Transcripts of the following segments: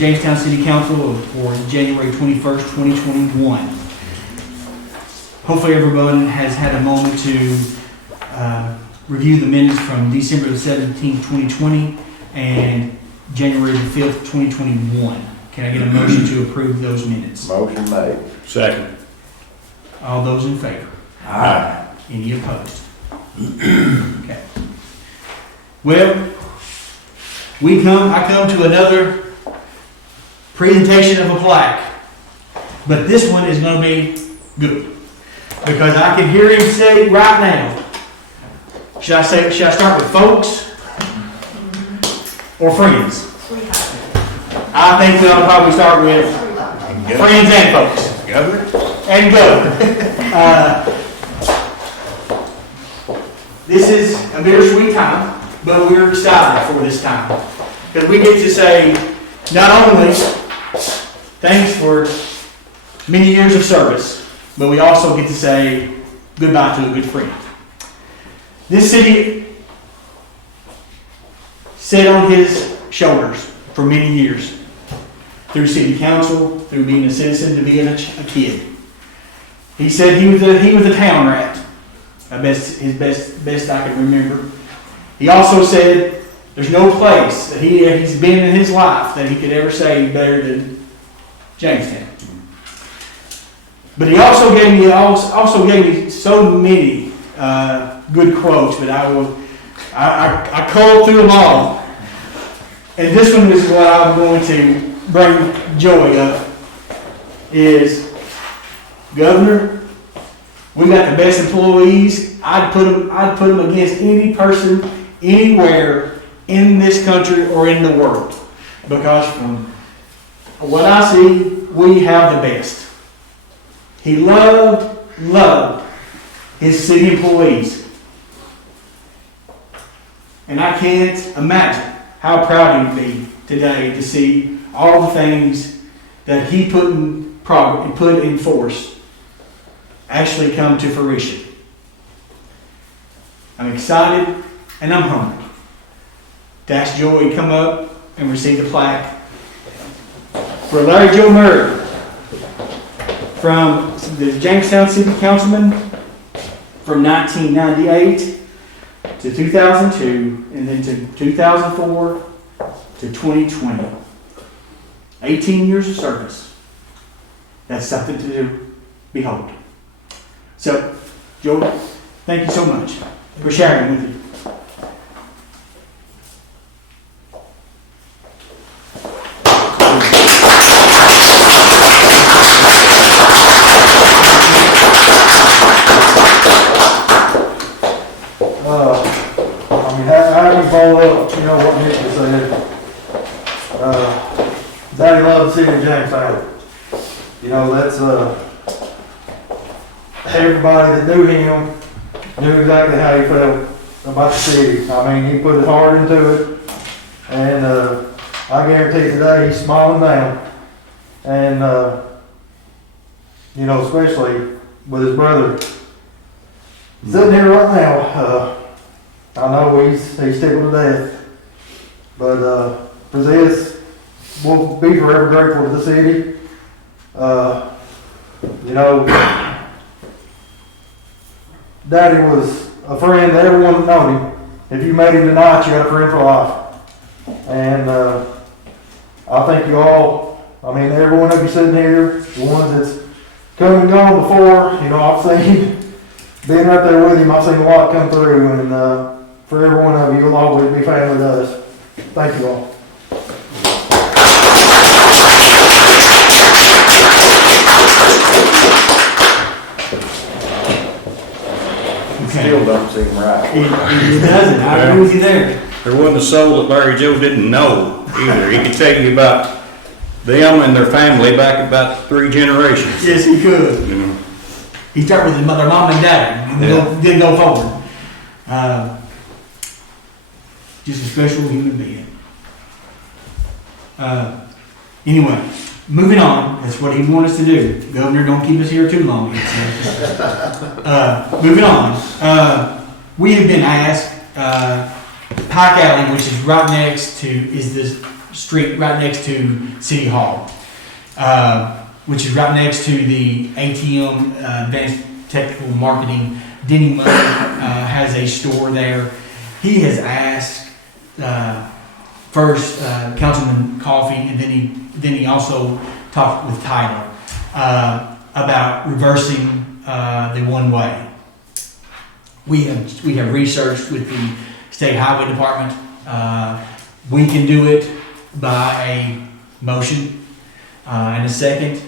Jamestown City Council for January 21st, 2021. Hopefully everyone has had a moment to review the minutes from December the 17th, 2020 and January the 5th, 2021. Can I get a motion to approve those minutes? Motion made. Second. All those in favor? Aye. Any opposed? Okay. Well, I come to another presentation of a plaque, but this one is going to be good because I can hear him say right now. Should I start with folks or friends? I think we'll probably start with friends and folks. Governor? And go. This is a bittersweet time, but we're excited for this time because we get to say not only thanks for many years of service, but we also get to say goodbye to a good friend. This city sat on his shoulders for many years through city council, through being a citizen, to being a kid. He said he was a town rat. His best I can remember. He also said there's no place that he's been in his life that he could ever say better than Jamestown. But he also gave me so many good quotes, but I culled through them all. And this one is what I'm going to bring joy of is, Governor, we got the best employees. I'd put them against any person anywhere in this country or in the world, because from what I see, we have the best. He loved his city employees, and I can't imagine how proud he'd be today to see all the things that he put in force actually come to fruition. I'm excited and I'm humbled to ask Joey to come up and receive the plaque for Larry Joe Murray from the Jamestown City Councilman from 1998 to 2002 and then to 2004 to 2020. 18 years of service. That's something to behold. So, Joel, thank you so much for sharing with you. How do you follow up, what Nick was saying? Daddy loved the city of Jamestown. That's, everybody that knew him knew exactly how he felt about the city. He put his heart into it, and I guarantee today he's smiling down. And especially with his brother sitting here right now. I know he's tickled to death, but for this, we'll be forever grateful to the city. Daddy was a friend that everyone known him. If you met him tonight, you got a friend for life. And I think you all, every one of you sitting here, the ones that's come and gone before, I've seen, being right there with him, I've seen a lot come through, and for every one of you, you'll always be family to us. Thank you all. Still don't seem right. He doesn't. I agree with you there. There wasn't a soul that Larry Joe didn't know either. He could tell you about them and their family back about 3 generations. Yes, he could. He started with their mom and dad, and didn't go forward. Just a special human being. Anyway, moving on. That's what he wanted us to do. Governor, don't keep us here too long. Moving on. We have been asked, Pike Alley, which is right next to, is this street right next to City Hall, which is right next to the ATM, Advanced Technical Marketing. Denny Money has a store there. He has asked first Councilman Coffey, and then he also talked with Tyler about reversing the one way. We have researched with the State Highway Department. We can do it by a motion and a second,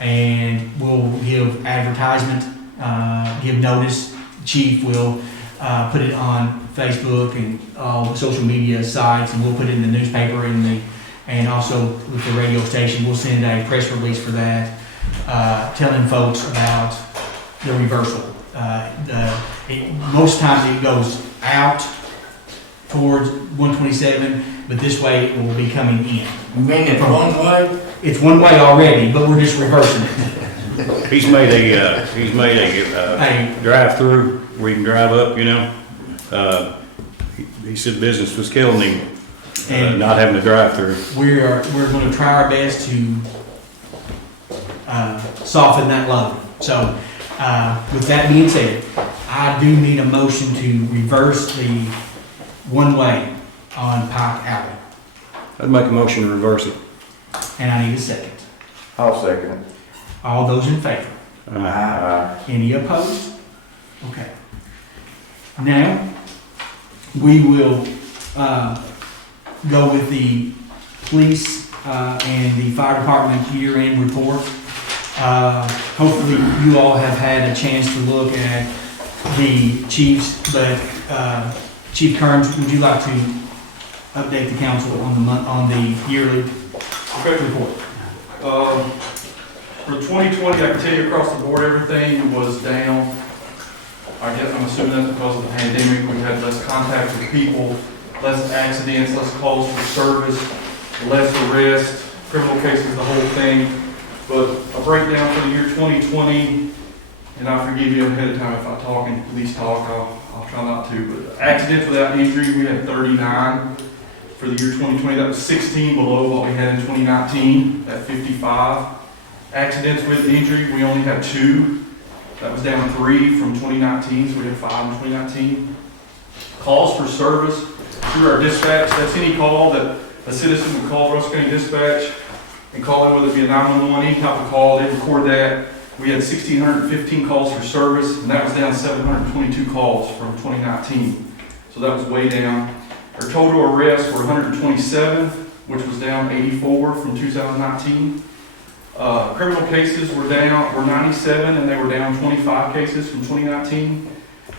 and we'll give advertisement, give notice. The chief will put it on Facebook and all the social media sites, and we'll put it in the newspaper and also with the radio station. We'll send a press release for that, telling folks about the reversal. Most times it goes out towards 127, but this way it will be coming in. You mean it's one way? It's one way already, but we're just reversing it. He's made a drive-through where you can drive up, you know. He said business was killing him, And not having a drive-through. we're going to try our best to soften that load. So, with that being said, I do need a motion to reverse the one way on Pike Alley, I'd make a motion to reverse it. and I need a second. I'll second it. All those in favor? Any opposed? Okay. Now, we will go with the police and the fire department year-end report. Hopefully, you all have had a chance to look at the chiefs, but Chief Kearns, would you like to update the council on the yearly report? For 2020, I can tell you across the board, everything was down. I guess I'm assuming that's because of the pandemic. We've had less contact with people, less accidents, less calls for service, less arrests, criminal cases, the whole thing. But a breakdown for the year 2020, and I forgive you ahead of time if I talk and police talk, I'll try not to. But accidents without injury, we had 39. For the year 2020, that was 16 below what we had in 2019 at 55. Accidents with injury, we only had 2. That was down 3 from 2019, so we had 5 in 2019. Calls for service through our dispatch, that's any call that a citizen would call Russell County Dispatch and call in, whether it be a 911, any type of call, they record that. We had 1,615 calls for service, and that was down 722 calls from 2019. So that was way down. Our total arrests were 127, which was down 84 from 2019. Criminal cases were 97, and they were down 25 cases from 2019.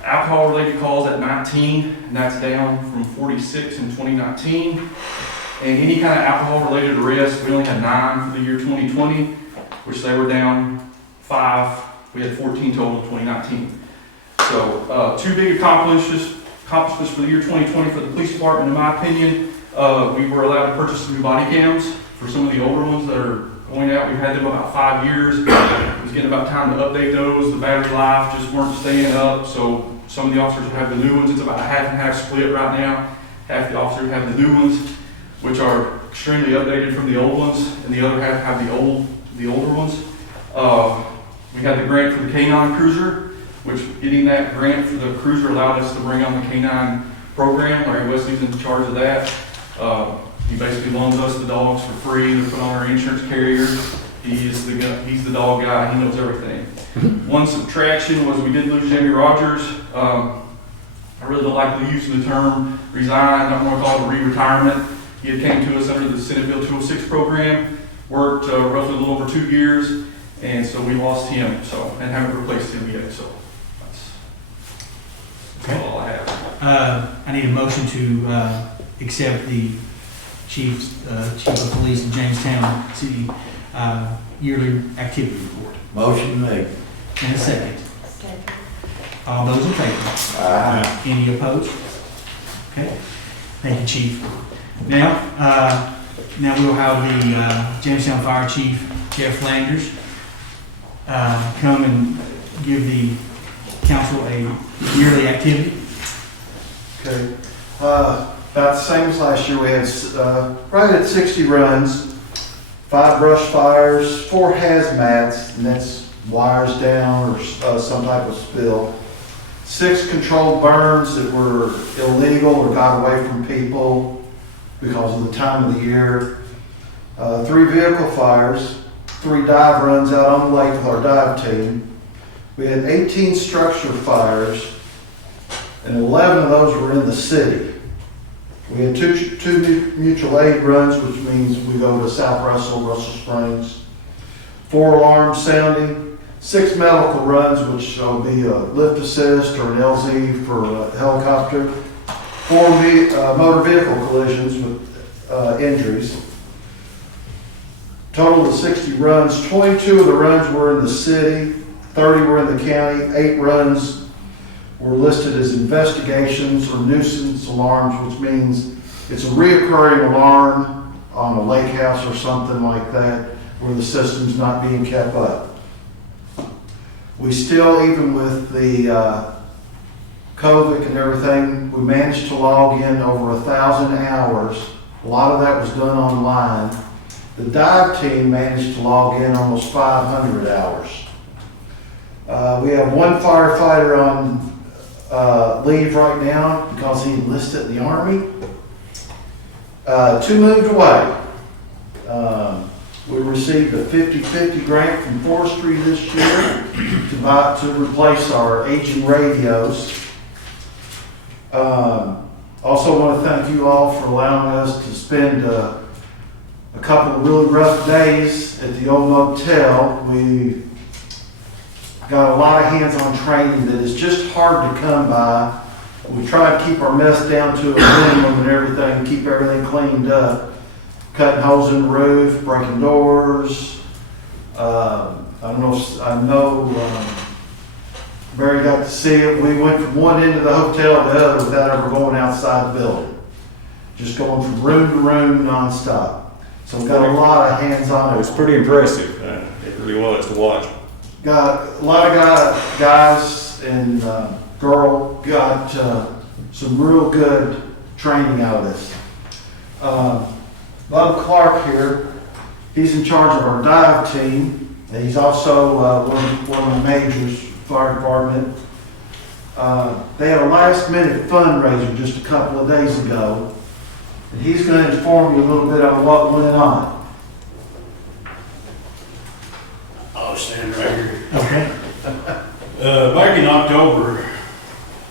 Alcohol-related calls at 19, and that's down from 46 in 2019. And any kind of alcohol-related arrests, we only had 9 for the year 2020, which they were down 5. We had 14 total in 2019. So, 2 big accomplishments for the year 2020 for the police department, in my opinion. We were allowed to purchase some new body cams for some of the older ones that are going out. We've had them about 5 years. It was getting about time to update those. The battery life just weren't staying up, so some of the officers have the new ones. It's about a half and half split right now. Half the officers have the new ones, which are extremely updated from the old ones, and the other half have the older ones. We had the grant for the K9 Cruiser, which getting that grant for the Cruiser allowed us to bring on the K9 program. Larry Wesley's in charge of that. He basically loans us the dogs for free. They're put on our insurance carrier. He's the dog guy. He knows everything. One subtraction was we did lose Jamie Rogers. I really don't like the use of the term resign. I don't want to call it a re-retirement. He had came to us under the Senate Bill 206 program, worked roughly a little over 2 years, and so we lost him. And haven't replaced him yet. So that's all I have. I need a motion to accept the chief of police in Jamestown City yearly activity report. Motion made. And a second. Second. All those in favor? Any opposed? Okay. Thank you, Chief. Now we'll have the Jamestown Fire Chief, Jeff Landers, come and give the council a yearly activity. Okay. about the same as last year. We had, right at 60 runs, 5 brush fires, 4 hazmats, and that's wires down or some type of spill. 6 controlled burns that were illegal or got away from people because of the time of the year. 3 vehicle fires, 3 dive runs out on the lake with our dive team. We had 18 structure fires, and 11 of those were in the city. We had two mutual aid runs, which means we go to South Russell Springs. 4 alarms sounding, 6 medical runs, which will be a lift assist or an LZ for a helicopter. 4 motor vehicle collisions with injuries. Total of 60 runs. 22 of the runs were in the city, 30 were in the county, 8 runs were listed as investigations or nuisance alarms, which means it's a reoccurring alarm on a lake house or something like that where the system's not being kept up. We still, even with the COVID and everything, we managed to log in over 1,000 hours. A lot of that was done online. The dive team managed to log in almost 500 hours. We have 1 firefighter on leave right now because he enlisted in the Army. 2 moved away. We received a 50-50 grant from Forestry this year to replace our aging radios. Also want to thank you all for allowing us to spend a couple of really rough days at the old motel. We got a lot of hands-on training that is just hard to come by. We try to keep our mess down to a minimum and everything, keep everything cleaned up. Cutting holes in the roof, breaking doors. I know Barry got to see it. We went from one end of the hotel to the other without ever going outside the building. Just going from room to room nonstop. So we got a lot of hands-on. It was pretty impressive. It really was to watch. Got a lot of guys and girl got some real good training out of this. Bob Clark here, he's in charge of our dive team. And he's also one of the majors, fire department. They had a last minute fundraiser just a couple of days ago. And he's going to inform you a little bit on what went on. I'll stand right here. Okay. Back in October,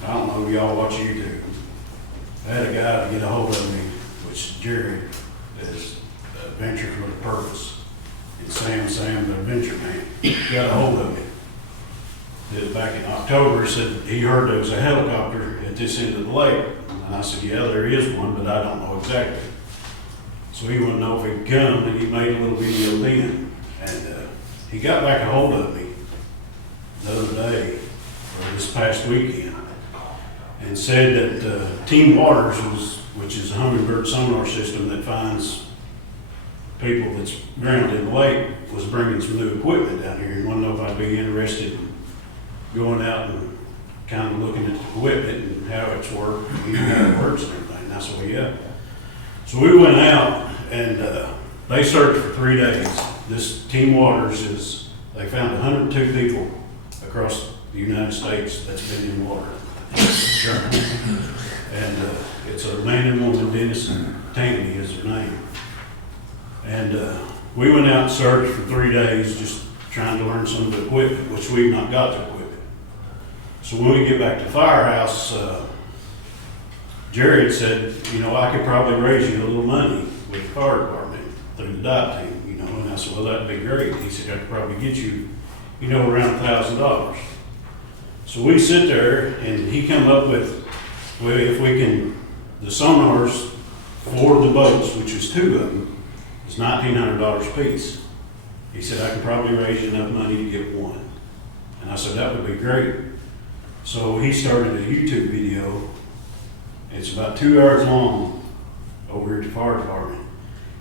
I don't know if y'all watch YouTube, I had a guy to get a hold of me, which Jerry is Adventures with a Purpose. And Sam, the adventure man, got a hold of me. Back in October, said he heard there was a helicopter at this end of the lake. And I said, yeah, there is one, but I don't know exactly. So he wanted to know if he'd come, and he made a little video then. And he got back a hold of me the other day, or this past weekend, and said that Team Waters, which is a hummingbird sonar system that finds people that's drowned in the lake, was bringing some new equipment down here and wanted to know if I'd be interested in going out and kind of looking at the equipment and how it's worked, and how it works and everything. And I said, well, yeah. So we went out and they searched for 3 days. This Team Waters they found 102 people across the United States that's been in water. And it's a man and woman, Dennis and Tangy is their name. And we went out and searched for 3 days, just trying to learn some of the equipment, which we've not got the equipment. So when we get back to the firehouse, Jerry had said, I could probably raise you a little money with the fire department through the dive team, and I said, well, that'd be great. He said, I could probably get you, around $1,000. So we sit there and he come up with, well, if we can, the sonars for the boats, which is 2 of them, is $1,900 a piece. He said, I can probably raise you enough money to get 1. And I said, that would be great. So he started a YouTube video. It's about 2 hours long over at the fire department.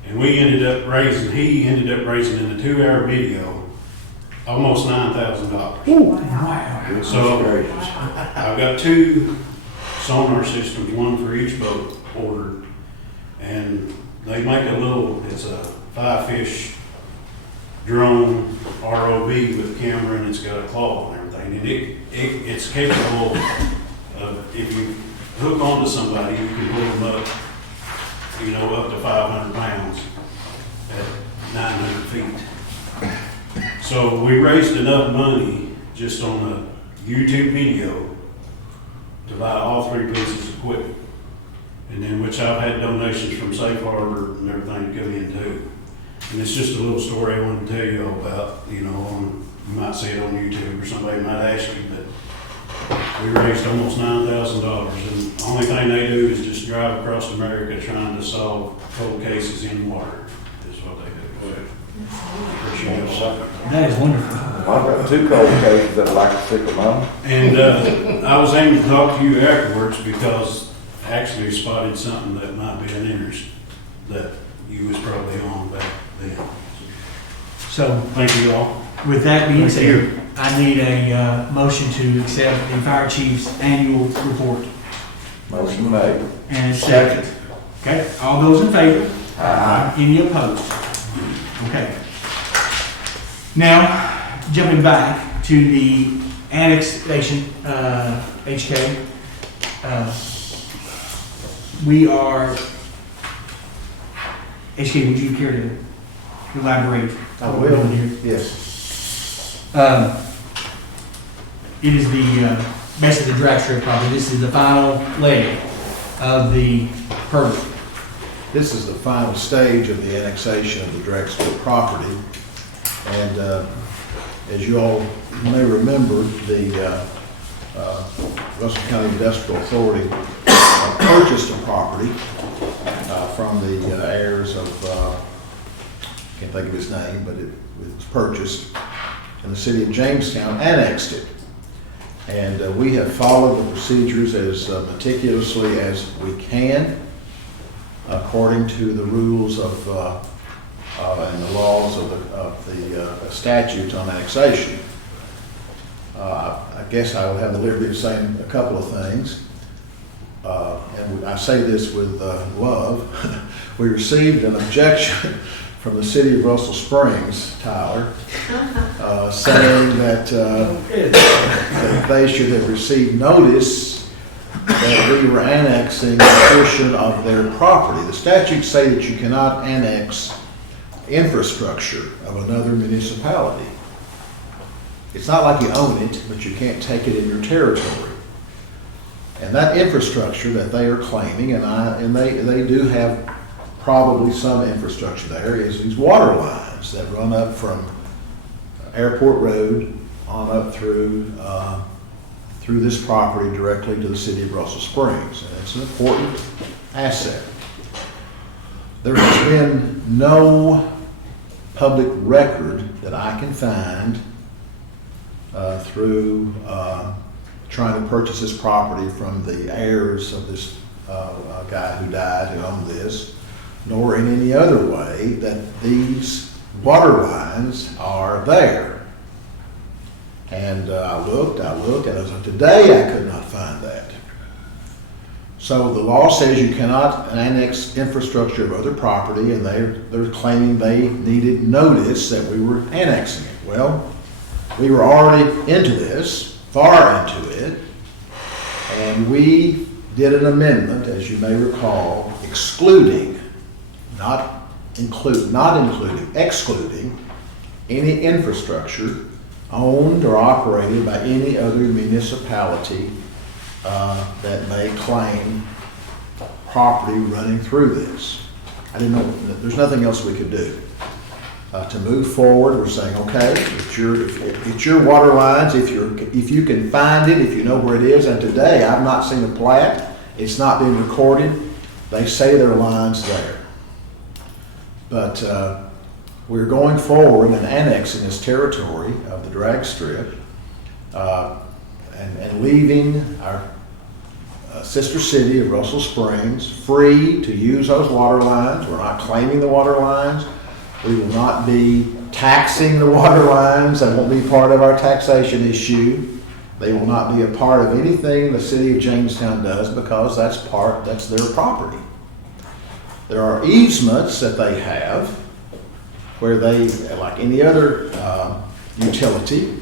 And he ended up raising in the 2-hour video almost $9,000. Wow. So I've got 2 sonar systems, 1 for each boat. ordered. And they make a little, it's a 5-fish drone ROV with a camera, and it's got a claw and everything. And it's capable of, if you hook onto somebody, you can pull them up, you know, up to 500 pounds at 900 feet. So we raised enough money just on a YouTube video to buy all 3 pieces of equipment. And then, which I've had donations from Safe Harbor and everything to come in too. And it's just a little story I wanted to tell you all about, you know, you might see it on YouTube or somebody might ask you, but we raised almost $9,000. And the only thing they do is just drive across America trying to solve cold cases in water, is what they do. Appreciate it. That is wonderful. I've got 2 cold cases that I like to stick them on. And I was aiming to talk to you afterwards because actually spotted something that might be an interest that you was probably on back then. So Thank you all. with that being said, I need a motion to accept the fire chief's annual report. Motion made. And a second. Okay, all those in favor? Any opposed? Okay. Now, jumping back to the annexation, HK. We are, HK, would you care to elaborate? I what we're doing will, here? yes. It is the, basically the drag strip property. This is the final leg of the permit. This is the final stage of the annexation of the drag strip property. And as you all may remember, the Russell County Industrial Authority purchased a property from the heirs of, can't think of his name, but it was purchased, and the city of Jamestown annexed it. And we have followed the procedures as meticulously as we can, according to the rules of and the laws of the statutes on annexation. I guess I will have the liberty of saying a couple of things. And I say this with love. We received an objection from the city of Russell Springs, Tyler, saying that they should have received notice that we were annexing a portion of their property. The statutes say that you cannot annex infrastructure of another municipality. It's not like you own it, but you can't take it in your territory. And that infrastructure that they are claiming, and they do have probably some infrastructure there, is these water lines that run up from Airport Road on up through this property directly to the city of Russell Springs. And it's an important asset. There has been no public record that I can find through trying to purchase this property from the heirs of this guy who died, who owned this, nor in any other way that these water lines are there. And I looked, and as of today, I could not find that. So the law says you cannot annex infrastructure of other property, and they're claiming they needed notice that we were annexing it. Well, we were already into this, far into it, and we did an amendment, as you may recall, excluding any infrastructure owned or operated by any other municipality that may claim property running through this. I didn't know, there's nothing else we could do. To move forward, we're saying, okay, it's your water lines, if you can find it, if you know where it is, and today I've not seen a plat, it's not been recorded, they say there are lines there. But we're going forward and annexing this territory of the drag strip and leaving our sister city of Russell Springs free to use those water lines. We're not claiming the water lines. We will not be taxing the water lines. That won't be part of our taxation issue. They will not be a part of anything the city of Jamestown does because that's their property. There are easements that they have where they, like any other utility,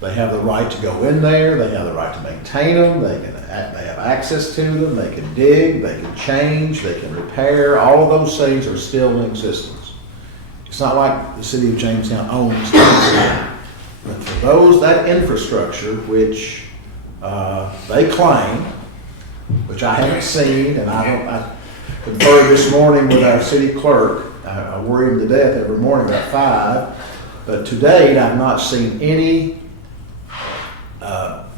they have the right to go in there, they have the right to maintain them, they have access to them, they can dig, they can change, they can repair, all of those things are still in existence. It's not like the city of Jamestown owns them. But for that infrastructure which they claim, which I haven't seen, and I conferred this morning with our city clerk. I worry him to death every morning about 5, but to date I've not seen any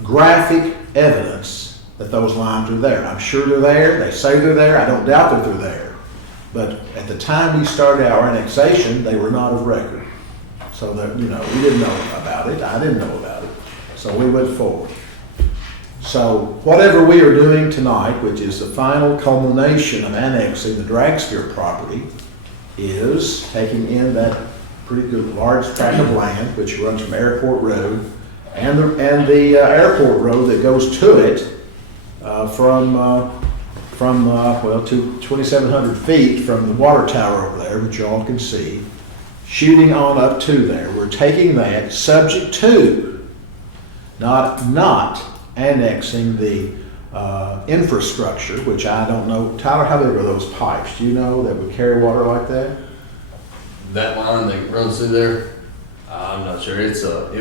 graphic evidence that those lines are there. I'm sure they're there. They say they're there. I don't doubt that they're there. But at the time we started our annexation, they were not of record. So that, we didn't know about it. I didn't know about it. So we went forward. So whatever we are doing tonight, which is the final culmination of annexing the Dragster property, is taking in that pretty good large tract of land, which runs from Airport Road, and the airport road that goes to it from 2,700 feet from the water tower over there, which you all can see, shooting on up to there. We're taking that subject to not annexing the infrastructure, which I don't know. Tyler, how big are those pipes? Do you know that would carry water like that? That line that runs through there, I'm not sure. It's at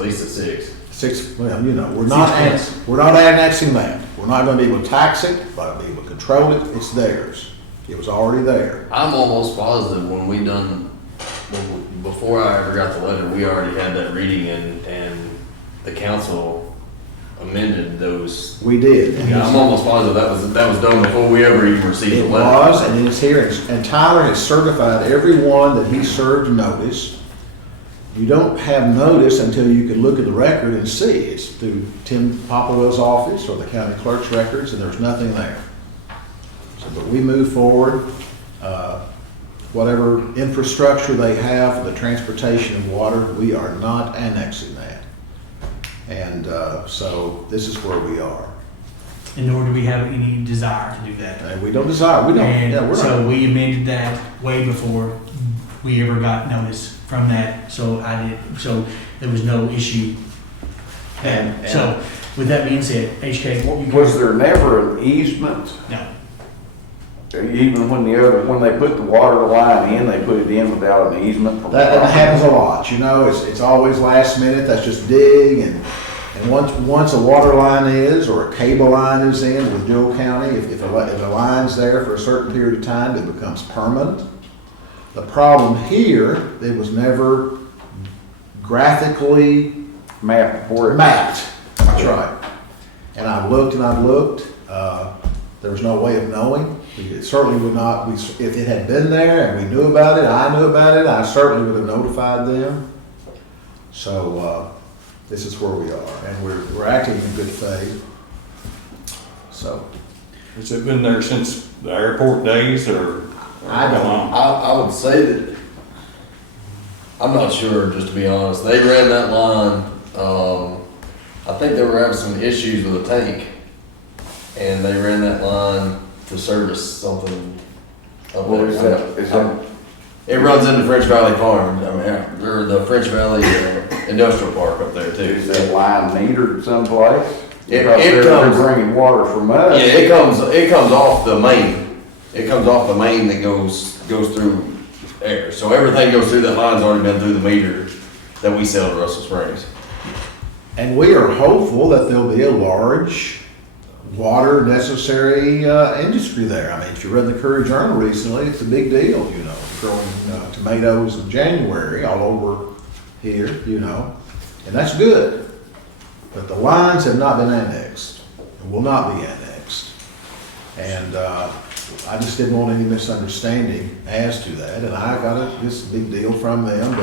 least a 6. 6, well, we're not annexing that. We're not going to be able to tax it, we're not going to be able to control it. It's theirs. It was already there. I'm almost positive before I ever got the letter, we already had that reading and the council amended those. We did. Yeah, I'm almost positive that was done before we ever even received the It letter. was, and it's here, and Tyler has certified everyone that he served notice. You don't have notice until you can look at the record and see. It's through Tim Popplewell's office or the county clerk's records, and there's nothing there. So, but we move forward. Whatever infrastructure they have for the transportation of water, we are not annexing that. And so this is where we are. And nor do we have any desire to do that. And we don't desire, we don't. And Yeah, we're so not. we amended that way before we ever got notice from that. So there was no issue. And- So with that being said, HK, what we Was there never an easement? No. Even when they put the water line in, they put it in without an easement from the That property? happens a lot, it's always last minute, that's just dig, and once a water line is, or a cable line is in with Joe County, if a line's there for a certain period of time, it becomes permanent. The problem here, it was never graphically Map for it. mapped, that's right. And I've looked, there was no way of knowing. It certainly would not, if it had been there and we knew about it, I knew about it, I certainly would have notified them. So, this is where we are, and we're acting in good faith. So, Has it been there since the airport days or? I don't know. I would say that, I'm not sure, just to be honest. They ran that line, I think they were having some issues with a tank, and they ran that line to service something up Well, there. is that, It runs into French Valley Farm, or the French Valley Industrial Park up there is too. that line metered someplace? It Because they're comes- bringing water from us. Yeah, it comes off the main. It comes off the main that goes through air. So everything goes through that line's already been through the meter that we sell to Russell Springs. And we are hopeful that there'll be a large water necessary industry there. I mean, if you read the Courier Journal recently, it's a big deal, growing tomatoes in January all over here, and that's good. But the lines have not been annexed, and will not be annexed. And I just didn't want any misunderstanding as to that, and I got this big deal from them,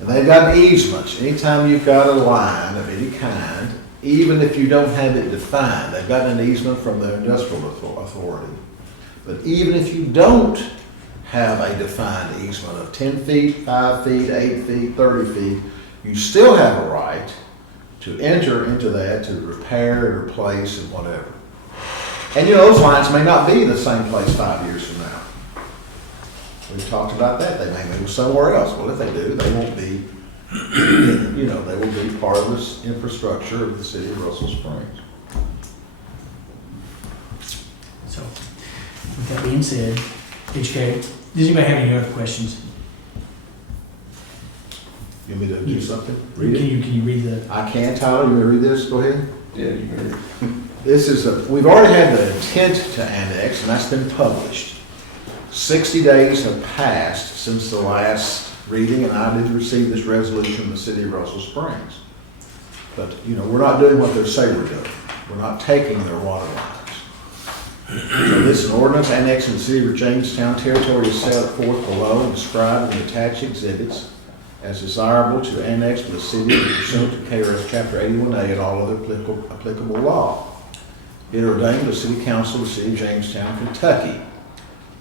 and they've got easements. Anytime you've got a line of any kind, even if you don't have it defined, they've got an easement from the industrial authority. But even if you don't have a defined easement of 10 feet, 5 feet, 8 feet, 30 feet, you still have a right to enter into that, to repair, replace, and whatever. And those lines may not be the same place 5 years from now. We've talked about that. They may move somewhere else. Well, if they do, they won't be, they will be part of this infrastructure of the city of Russell Springs. So, with that being said, HK, does anybody have any other questions? You want me to do something? Can Read it? you read the? I can, Tyler. You want me to read this? Go ahead. Yeah, you can. This is we've already had the intent to annex, and that's been published. 60 days have passed since the last reading, and I did receive this resolution in the city of Russell Springs. But, we're not doing what they say we're doing. We're not taking their water lines. So this is an ordinance annexing the city of Jamestown territory is set forth below and described in the attached exhibits as desirable to annex to the city pursuant to KRS Chapter 81A and all other applicable law. It ordained the City Council of the City of Jamestown, Kentucky.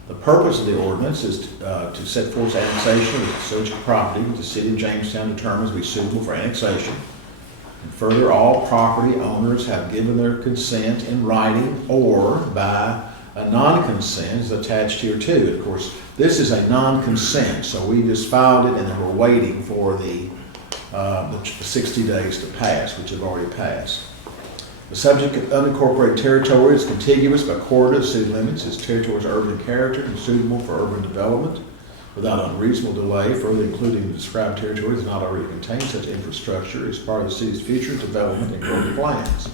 The purpose of the ordinance is to set forth annexation of the subject property which the City of Jamestown determines to be suitable for annexation. And further, all property owners have given their consent in writing or by a non-consent is attached here too. Of course, this is a non-consent, so we just filed it and then we're waiting for the 60 days to pass, which have already passed. The subject of unincorporated territory is contiguous by corridor of city limits. Its territory is urban in character and suitable for urban development without unreasonable delay. Further, including the described territory does not already contain such infrastructure as part of the city's future development and growth plans.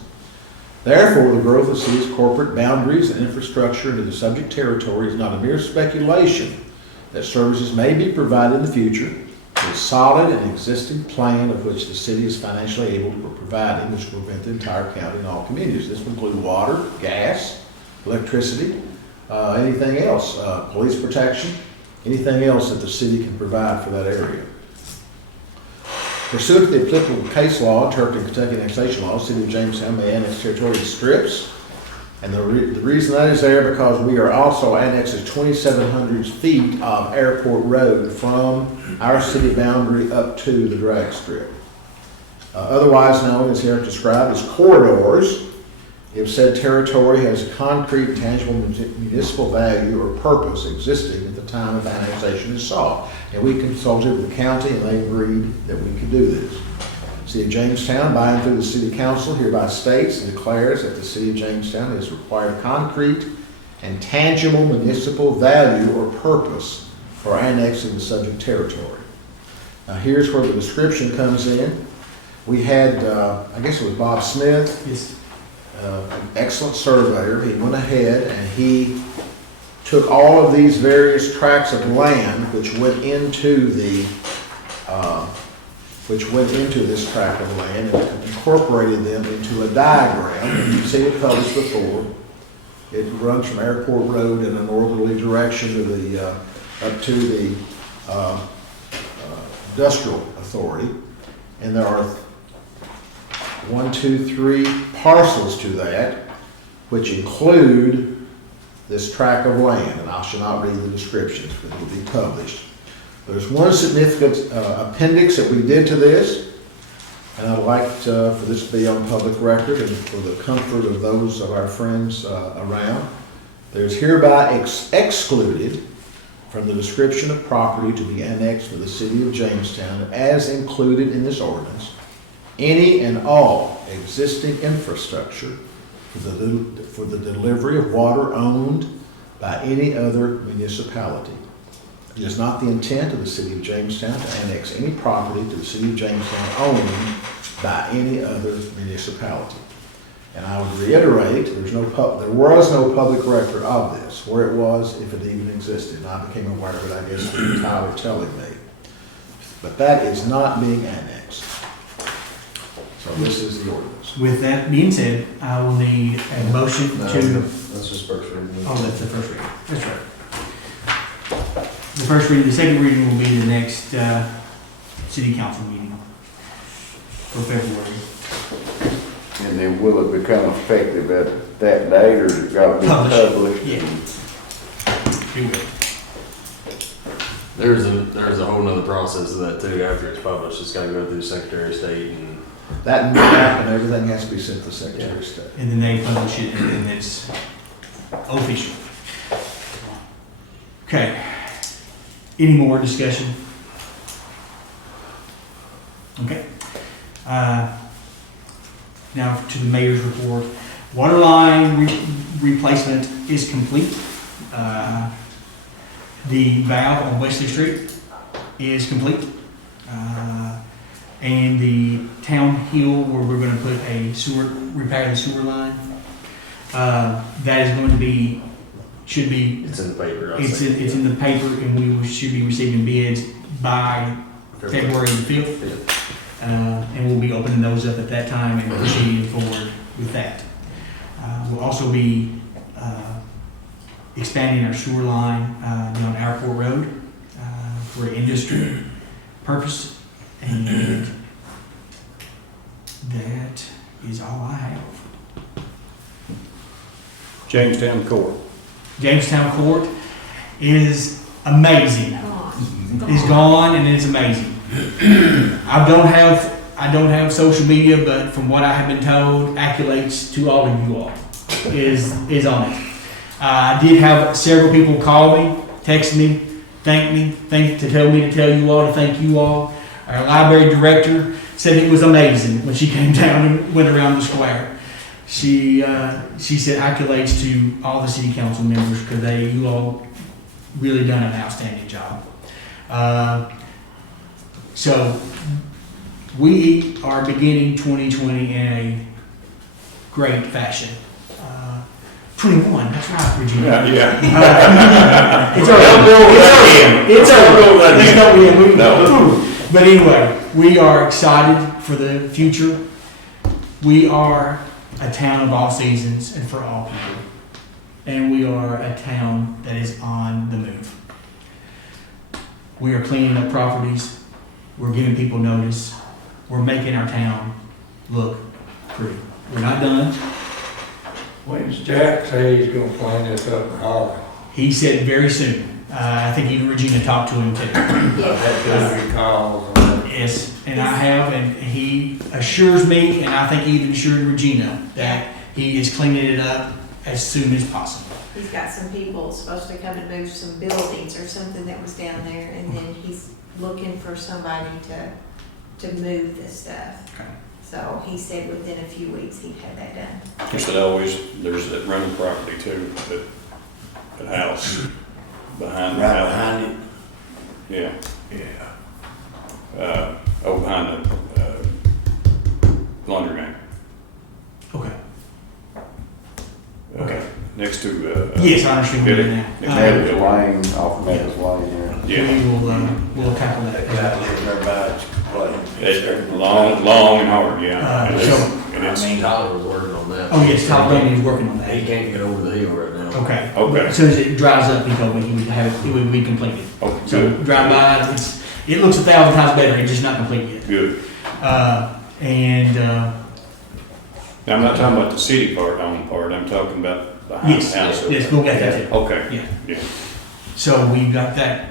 Therefore, the growth of the city's corporate boundaries and infrastructure into the subject territory is not a mere speculation that services may be provided in the future. It is solid and existing plan of which the city is financially able to provide, which will prevent the entire county and all communities. This will include water, gas, electricity, anything else, police protection, anything else that the city can provide for that area. Pursuant to the applicable case law interpreting Kentucky annexation law, the city of Jamestown may annex territory in strips. And the reason that is there because we are also annexing 2,700 feet of airport road from our city boundary up to the drag strip. Otherwise known as here described as corridors, if said territory has a concrete, tangible municipal value or purpose existing at the time of annexation is sought. And we consulted with the county and they agreed that we could do this. City of Jamestown, by and through the City Council, hereby states and declares that the City of Jamestown has required concrete and tangible municipal value or purpose for annexing the subject territory. Now here's where the description comes in. We had, I guess it was Bob Smith, Yes. an excellent surveyor. He went ahead and he took all of these various tracts of land which went into this tract of land and incorporated them into a diagram. And you've seen it published before. It runs from Airport Road in a northerly direction to up to the Industrial Authority. And there are 1, 2, 3 parcels to that, which include this tract of land. And I shall not read the descriptions, but it will be published. There's one significant appendix that we did to this, and I'd like for this to be on public record and for the comfort of those of our friends around. There's hereby excluded from the description of property to be annexed to the city of Jamestown as included in this ordinance, any and all existing infrastructure for the delivery of water owned by any other municipality. It is not the intent of the city of Jamestown to annex any property to the city of Jamestown owned by any other municipality. And I would reiterate, there was no public record of this, where it was, if it even existed. And I became aware of it, I guess, through Tyler telling me. But that is not being annexed. So this is the ordinance. With that being said, I will need a motion to. That's just first reading. Oh, that's the first reading. That's right. The first reading, the second reading will be the next city council meeting for February. And then will it become effective at that date, or is it got to be published? Yeah. It will. There's a whole nother process of that too. After it's published, it's got to go through the Secretary of State and that map and everything has to be sent to the Secretary of State. And then they publish it, and then it's official. Okay. Any more discussion? Okay. Now to the mayor's report. Water line replacement is complete. The valve on Wesley Street is complete. And the town hill where we're going to put a repair the sewer line, that is going to be, should be, It's in the paper. it's in the paper, and should be receiving bids by February the 5th. And we'll be opening those up at that time and proceeding forward with that. We'll also be expanding our sewer line on Airport Road for industry purpose. And that is all I have. Jamestown Court. Jamestown Court is amazing. It's gone and it's amazing. I don't have social media, but from what I have been told, accolades to all of you all is on it. I did have several people call me, text me, thank me, to tell you all to thank you all. Our library director said it was amazing when she came down and went around the square. She said accolades to all the city council members because you all really done an outstanding job. So we are beginning 2020 in a great fashion. 21, that's right, Virginia. Yeah. It's over. It's over. Let's go in. But anyway, we are excited for the future. We are a town of all seasons and for all people. And we are a town that is on the move. We are cleaning up properties. We're giving people notice. We're making our town look pretty. We're not done. When's Jack say he's gonna clean this up in Holland? He said very soon. I think even Regina talked to him too. I've had 2 calls on that. Yes, and I have, and he assures me, and I think he even assured Regina, that he is cleaning it up as soon as possible. He's got some people supposed to come and move some buildings or something that was down there, and then he's looking for somebody to move this stuff. Okay. So he said within a few weeks he'd have that done. Just that there's that rental property too, that house behind the house. Behind it? Yeah, Yeah. behind the laundry Okay. Okay. Next to, Yes, I understand what you're doing now. Meadows Lane, off of Meadows Lane, yeah. We'll tackle That that. guy lives there by his place. It's long and hard, yeah. And I it's, mean, Tyler was working on that. Oh, yes, Tom Dunn is working on He that. can't get over the hill right now. Okay. Okay. As soon as it dries up, he told me it would be completed. oh, So good, drive by, it looks 1,000 times better, it's just not complete yet. good. Now, I'm not talking about the city part, I'm talking about behind Yes, the house. yes, we'll get that too. Okay, Yeah. yeah. So we've got that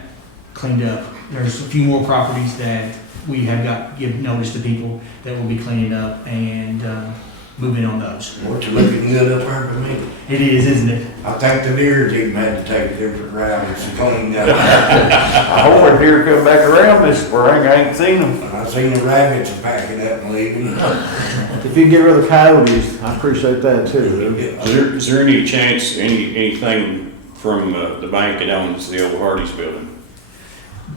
cleaned up. There's a few more properties that we have got to give notice to people that we'll be cleaning up and moving on those. What you looking good up there for me? It is, isn't it? I think the deer team had to take a different route, it's cleaned up. I hope if deer come back around this spring, I ain't seen them. I seen the rabbits packing up and leaving. If you can get rid of the coyotes, I appreciate that too. Is there any chance, anything from the bank that owns the old Hardee's building?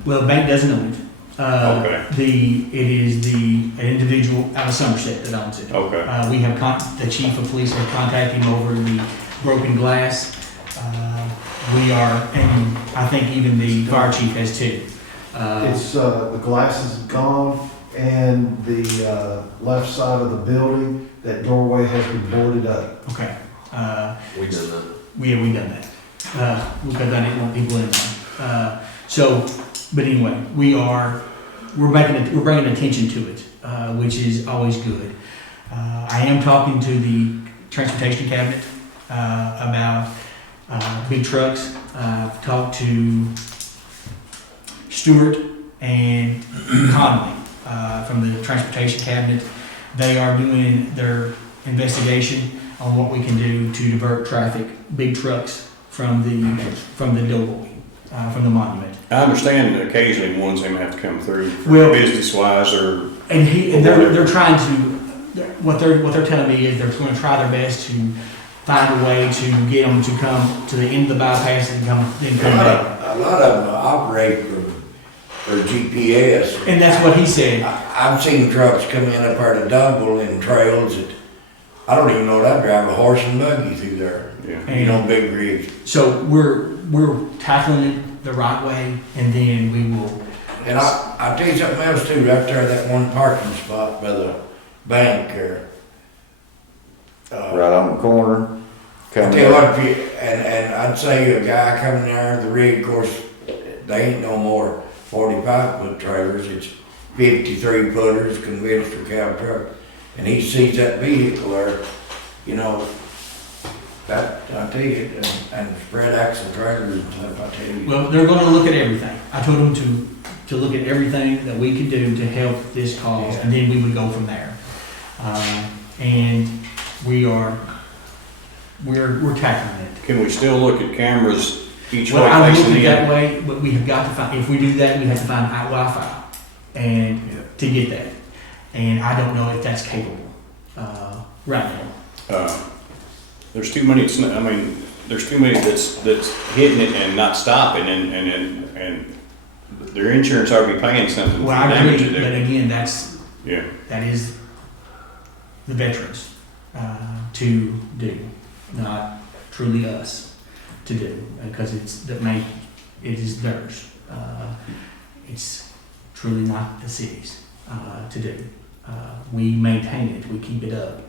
Well, the bank doesn't own it. Okay. It is an individual out of Somerset that owns it. Okay. We have the chief of police have contacted him over the broken glass. We are, and I think even the fire chief has too. It's, the glass is gone and the left side of the building, that doorway has been boarded up. Okay. We did that. We've done that. Because I didn't want people in there. But anyway, we're bringing attention to it, which is always good. I am talking to the transportation cabinet about big trucks. I've talked to Stewart and Conley from the transportation cabinet. They are doing their investigation on what we can do to divert traffic, big trucks from the Doughboy, from the monument. I understand that occasionally ones of them have to come through Well- business wise or. And they're trying to, what they're telling me is they're gonna try their best to find a way to get them to come to the end of the bypass and come back. A lot of them operate for GPS. And that's what he said. I've seen trucks come in up part of Double in trails that, I don't even know that, drive a horse and buggy through there. Yeah. You know, big rigs. So we're tackling it the right way, and then we will. And I'll tell you something else too, right there, that one parking spot by the bank there. Right on the corner. I coming tell you up. what, and I'd say a guy coming there, the rig, of course, they ain't no more 45-foot trailers, it's 53-footers, conventional cab truck. And he sees that vehicle there, you know, that, I tell you, and spread axle trailers and stuff, I tell you. Well, they're gonna look at everything. I told them to look at everything that we could do to help this cause, and then we would go from there. And we're tackling it. Can we still look at cameras each way Well, I'm facing looking the that way, but we have got to find, if we do that, we have to find out Wi-Fi and to get that. And I don't know if that's capable, right now. There's too many, there's too many that's hitting it and not stopping and their insurance ought to be paying something for Well, I damage agree, to but them. again, Yeah. that is the veterans, to do, not truly us to do, because it is theirs. It's truly not the city's, to do. We maintain it, we keep it up,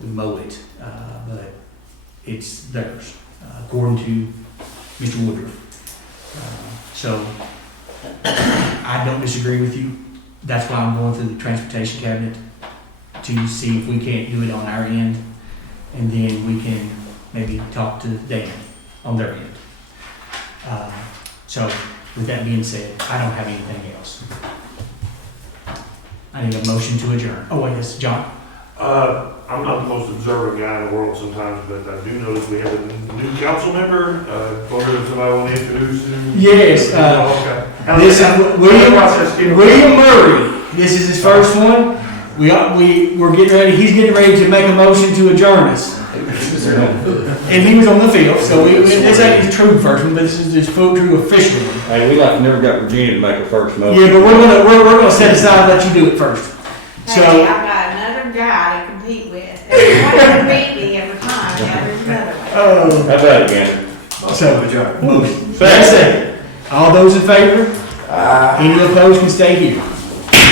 we mow it, but it's theirs, according to Mr. Woodruff. So, I don't disagree with you. That's why I'm going through the transportation cabinet to see if we can't do it on our end, and then we can maybe talk to Dan on their end. So, with that being said, I don't have anything else. I need a motion to adjourn. Oh, wait, it's John. I'm not the most observant guy in the world sometimes, but I do notice we have a new council member. Wonder if somebody want to introduce him? Yes, Okay. this Process here. William Murray. This is his first one. We're getting ready. He's getting ready to make a motion to adjourn us. And he was on the field, so this ain't his true first one, but this is his full true official one. Hey, we never got Virginia to make a first motion. Yeah, but we're gonna set aside and let you do it first. Hey, I've got another guy to compete with. Everyone can beat me every time, now there's another one. How about it, Gannon? Motion. That's it. All those in favor? Any opposed can stay here.